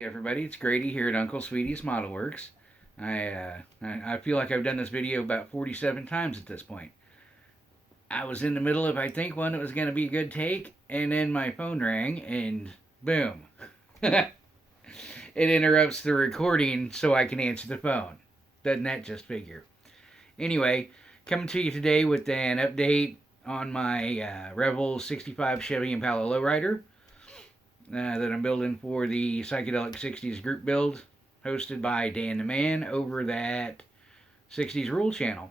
Everybody, it's Grady here at Uncle Sweetie's Model Works. I feel like I've done this video about 47 times at this point. I was in the middle of, I think, one that was going to be a good take, and then my phone rang, and boom. It interrupts the recording so I can answer the phone. Doesn't that just figure? Anyway, coming to you today with an update on my Rebel 65 Chevy Impala Lowrider that I'm building for the Psychedelic 60's group build hosted by Dan the Man over that 60's Rule channel.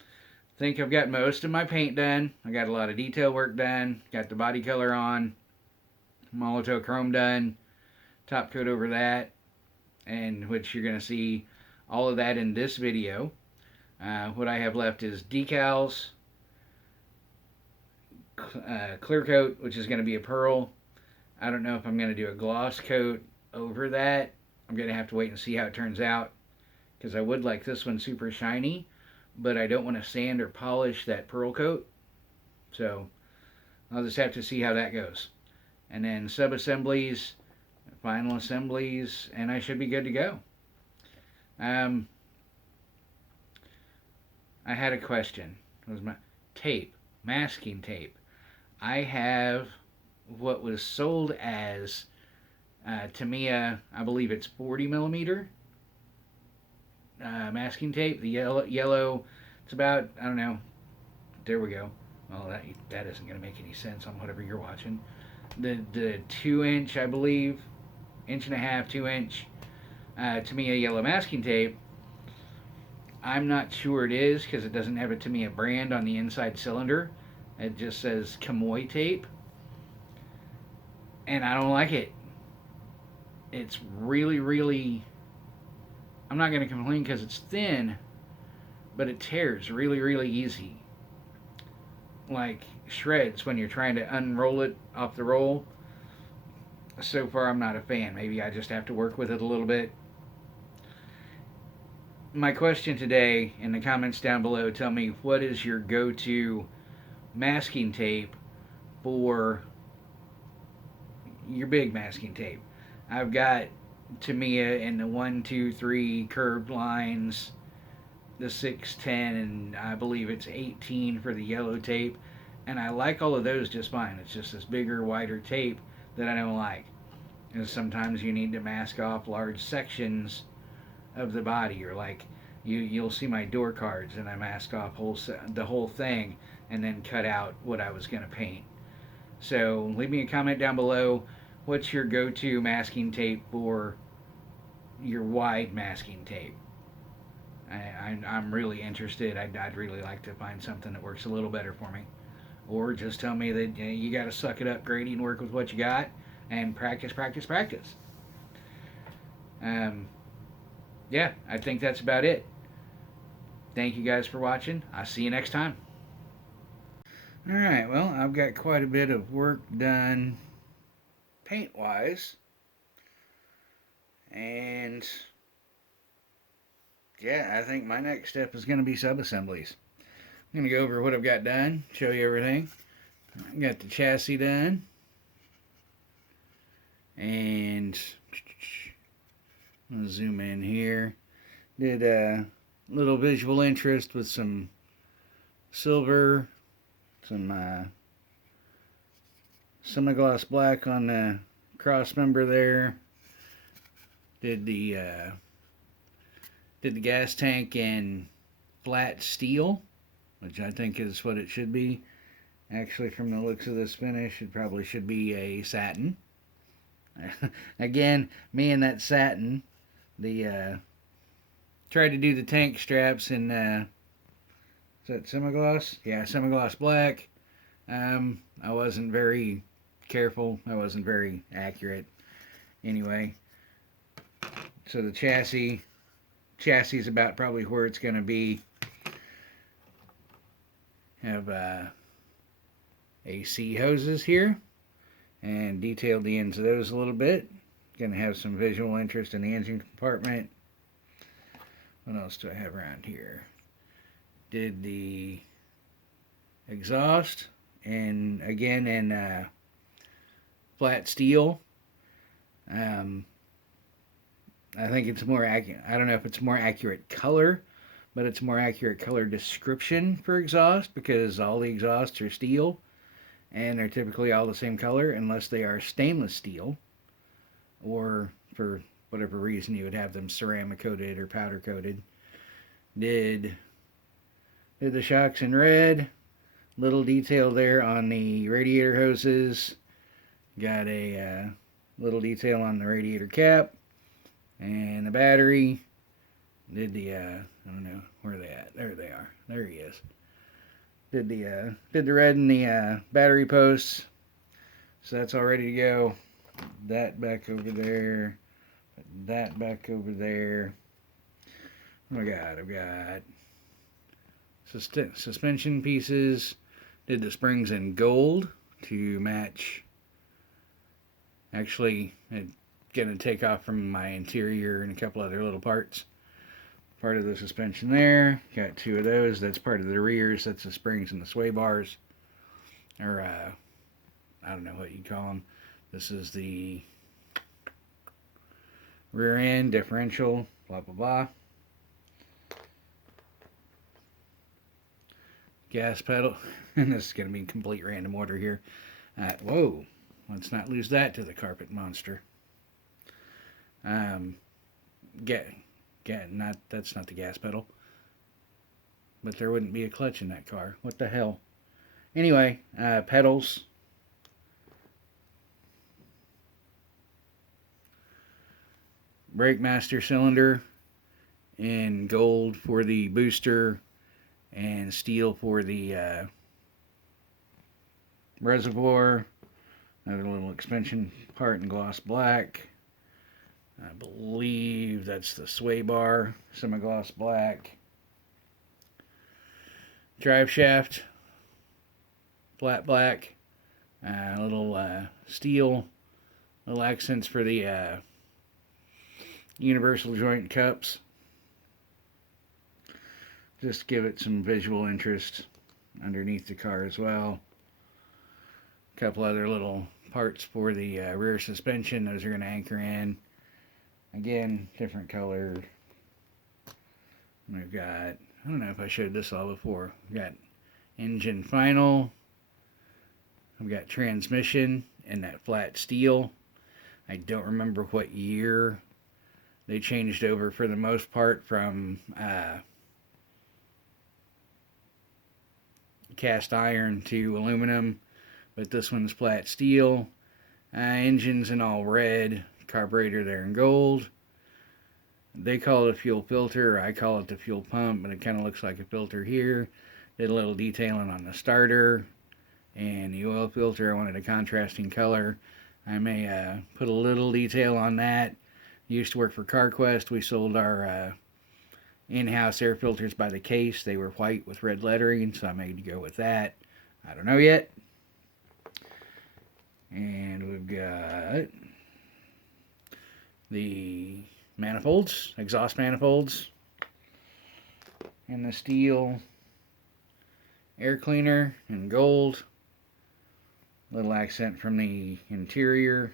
I think I've got most of my paint done. I got a lot of detail work done. Got the body color on. Molotow chrome done. Top coat over that. And which you're going to see all of that in this video. What I have left is decals. Clear coat, which is going to be a pearl. I don't know if I'm going to do a gloss coat over that. I'm going to have to wait and see how it turns out, because I would like this one super shiny, but I don't want to sand or polish that pearl coat. So I'll just have to see how that goes. And then sub-assemblies, final assemblies, and I should be good to go. I had a question. It was my tape, masking tape. I have what was sold as Tamiya, I believe it's 40 millimeter masking tape. The yellow, it's about, I don't know, there we go. Well, that isn't going to make any sense on whatever you're watching. The 2-inch, I believe, inch and a half, 2-inch Tamiya yellow masking tape. I'm not sure it is because it doesn't have a Tamiya brand on the inside cylinder. It just says Kamoy tape. And I don't like it. It's really, I'm not going to complain because it's thin, but it tears really easy. Like shreds when you're trying to unroll it off the roll. So far, I'm not a fan. Maybe I just have to work with it a little bit. My question today in the comments down below, tell me, what is your go-to masking tape for your big masking tape? I've got Tamiya in the 1, 2, 3 curved lines, the 610, and I believe it's 18 for the yellow tape, and I like all of those just fine. It's just this bigger, wider tape that I don't like. And sometimes you need to mask off large sections of the body, or like you'll see my door cards, and I mask off the whole thing, and then cut out what I was going to paint. So leave me a comment down below. What's your go-to masking tape for your wide masking tape? I'm really interested. I'd really like to find something that works a little better for me. Or just tell me that you got to suck it up, Grady, and work with what you got, and practice. Yeah, I think that's about it. Thank you guys for watching. I'll see you next time. Alright, well, I've got quite a bit of work done paint-wise, and yeah, I think my next step is going to be sub-assemblies. I'm going to go over what I've got done, show you everything. I got the chassis done, and I'm going to zoom in here. Did a little visual interest with some silver, some semi-gloss black on the cross member there. Did the gas tank in flat steel, which I think is what it should be. Actually, from the looks of this finish, it probably should be a satin. Again, me and that satin. Tried to do the tank straps in is that semi-gloss? Yeah, semi-gloss black. I wasn't very careful. I wasn't very accurate. Anyway, so the chassis is about probably where it's going to be. Have AC hoses here, and detailed the ends of those a little bit. Going to have some visual interest in the engine compartment. What else do I have around here? Did the exhaust, and again in flat steel. I think it's more accurate. I don't know if it's more accurate color, but it's more accurate color description for exhaust because all the exhausts are steel and they're typically all the same color unless they are stainless steel or for whatever reason you would have them ceramic coated or powder coated. Did the shocks in red. Little detail there on the radiator hoses. Got a little detail on the radiator cap and the battery. Did the I don't know where are they at. There they are. There he is. Did the red in the battery posts. So that's all ready to go. That back over there. That back over there. Oh my God, I've got suspension pieces. Did the springs in gold to match. Actually, it's going to take off from my interior and a couple other little parts. Part of the suspension there. Got two of those. That's part of the rears. That's the springs and the sway bars. Or, I don't know what you call them. This is the rear end differential. Blah, blah, blah. Gas pedal. And this is going to be complete random order here. Whoa. Let's not lose that to the carpet monster. That's not the gas pedal. But there wouldn't be a clutch in that car. What the hell? Anyway, pedals. Brake master cylinder in gold for the booster and steel for the reservoir. Another little expansion part in gloss black. I believe that's the sway bar, semi-gloss black. Drive shaft, flat black. Little steel, little accents for the universal joint cups. Just give it some visual interest underneath the car as well. A couple other little parts for the rear suspension. Those are going to anchor in. Again, different color. We've got, I don't know if I showed this all before. We've got engine final. I've got transmission in that flat steel. I don't remember what year they changed over for the most part from cast iron to aluminum, but this one's flat steel. Engine's in all red, carburetor there in gold. They call it a fuel filter, I call it the fuel pump, but it kind of looks like a filter here. Did a little detailing on the starter and the oil filter. I wanted a contrasting color. I may put a little detail on that. Used to work for CarQuest. We sold our in-house air filters by the case. They were white with red lettering, so I made to go with that. I don't know yet. And we've got the manifolds, exhaust manifolds, and the steel air cleaner in gold. Little accent from the interior.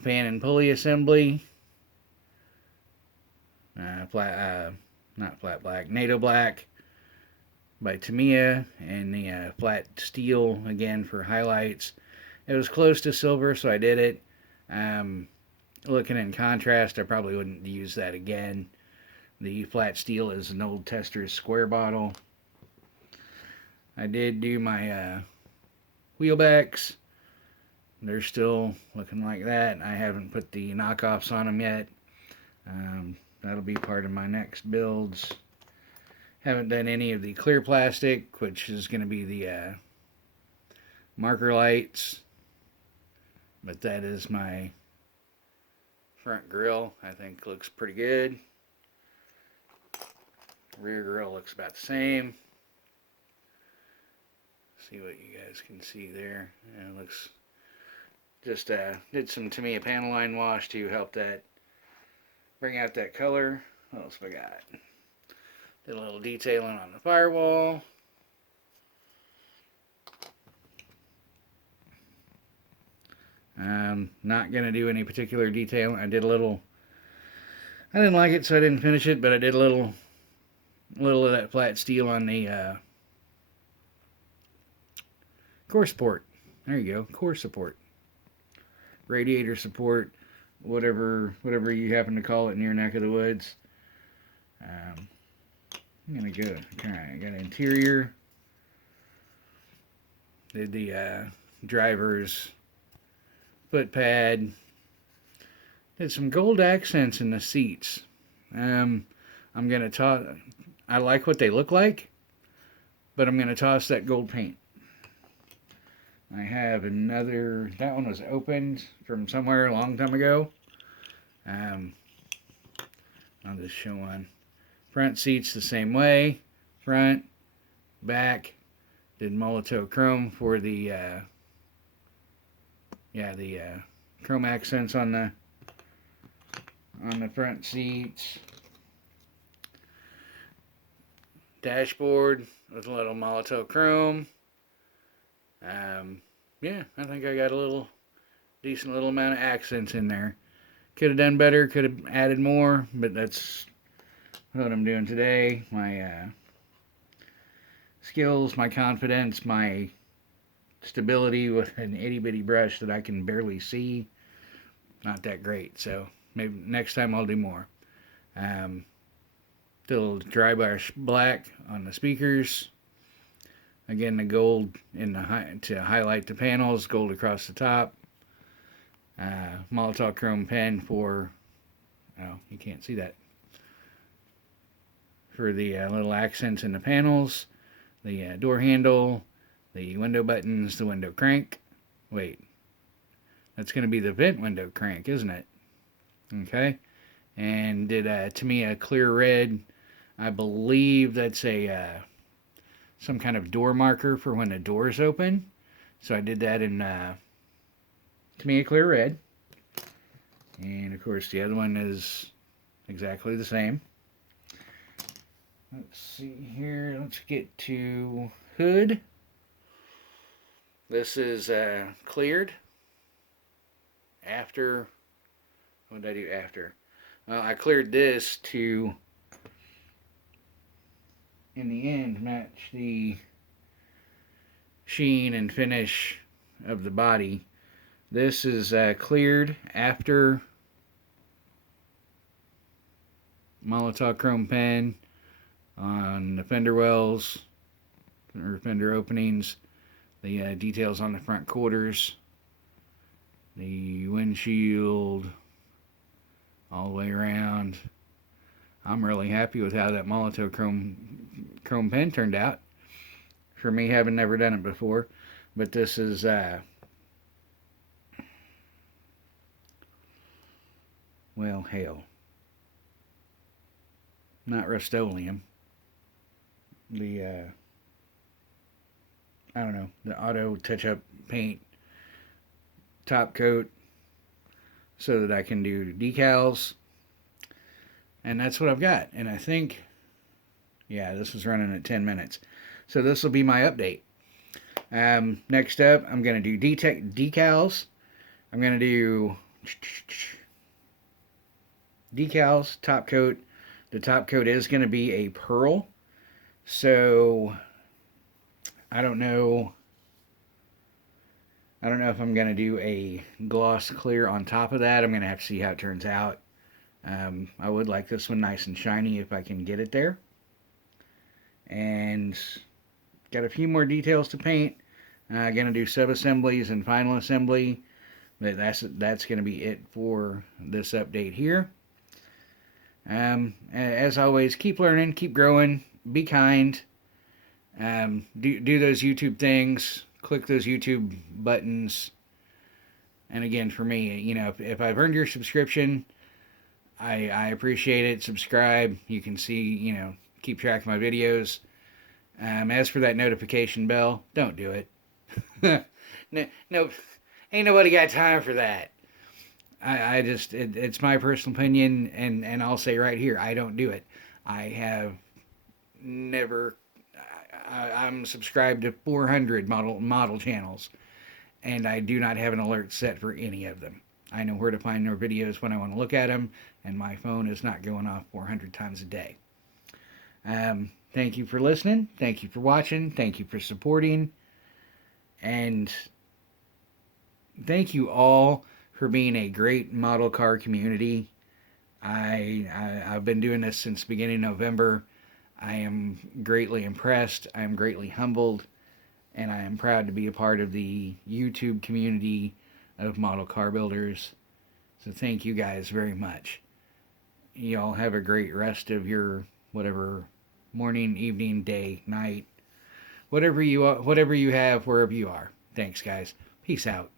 Fan and pulley assembly. Not flat black, NATO black by Tamiya, and the flat steel again for highlights. It was close to silver, so I did it. Looking in contrast, I probably wouldn't use that again. The flat steel is an old Tester's square bottle. I did do my wheelbacks. They're still looking like that. I haven't put the knockoffs on them yet. That'll be part of my next builds. Haven't done any of the clear plastic, which is going to be the marker lights. But that is my front grille. I think looks pretty good. Rear grille looks about the same. See what you guys can see there. Yeah, it looks just did some Tamiya panel line wash to help that bring out that color. What else have I got? Did a little detailing on the firewall. Not going to do any particular detail. I didn't like it, so I didn't finish it, but I did a little of that flat steel on the core support. There you go, core support. Radiator support, whatever you happen to call it in your neck of the woods. I'm going to go, alright, I got an interior. Did the driver's foot pad. Did some gold accents in the seats. I'm going to I like what they look like, but I'm going to toss that gold paint. I have another, that one was opened from somewhere a long time ago. I'll just show on. Front seats the same way. Front, back. Did Molotov chrome for the, chrome accents on the front seats. Dashboard with a little Molotov chrome. Yeah, I think I got a decent little amount of accents in there. Could have done better, could have added more, but that's what I'm doing today. My skills, my confidence, my stability with an itty bitty brush that I can barely see, not that great. So maybe next time I'll do more. Still dry brush black on the speakers. Again, the gold in to highlight the panels, gold across the top. Molotov chrome pen for, oh, you can't see that, for the little accents in the panels, the door handle, the window buttons, the window crank. Wait, that's going to be the vent window crank, isn't it? Okay. And did to me a clear red. I believe that's a some kind of door marker for when the doors open. So I did that in to me a clear red. And of course the other one is exactly the same. Let's see here. Let's get to hood. This is cleared after. What did I do after? Well, I cleared this to, in the end, match the sheen and finish of the body. This is cleared after Molotov chrome pen on the fender wells or fender openings, the details on the front quarters, the windshield, all the way around. I'm really happy with how that Molotov chrome pen turned out. For me, having never done it before, but this is well, hell, not Rust-Oleum. The I don't know, the auto touch-up paint top coat, so that I can do decals. And that's what I've got. And I think, yeah, this is running at 10 minutes. So this will be my update. Next up, I'm going to do decals. I'm going to do decals, top coat. The top coat is going to be a pearl. So I don't know if I'm going to do a gloss clear on top of that. I'm going to have to see how it turns out. I would like this one nice and shiny if I can get it there. And got a few more details to paint. Going to do sub-assemblies and final assembly. But that's going to be it for this update here. As always, keep learning, keep growing, be kind. Do those YouTube things. Click those YouTube buttons. And again, for me, you know, if I've earned your subscription, I appreciate it. Subscribe. You can see, you know, keep track of my videos. As for that notification bell, don't do it. No, ain't nobody got time for that. I just, it's my personal opinion, and I'll say right here, I don't do it. I have never, I'm subscribed to 400 model channels, and I do not have an alert set for any of them. I know where to find their videos when I want to look at them, and my phone is not going off 400 times a day. Thank you for listening. Thank you for watching. Thank you for supporting. And thank you all for being a great model car community. I've been doing this since beginning November. I am greatly impressed. I am greatly humbled. And I am proud to be a part of the YouTube community of model car builders. So thank you guys very much. You all have a great rest of your whatever morning, evening, day, night, whatever you have, wherever you are. Thanks, guys. Peace out.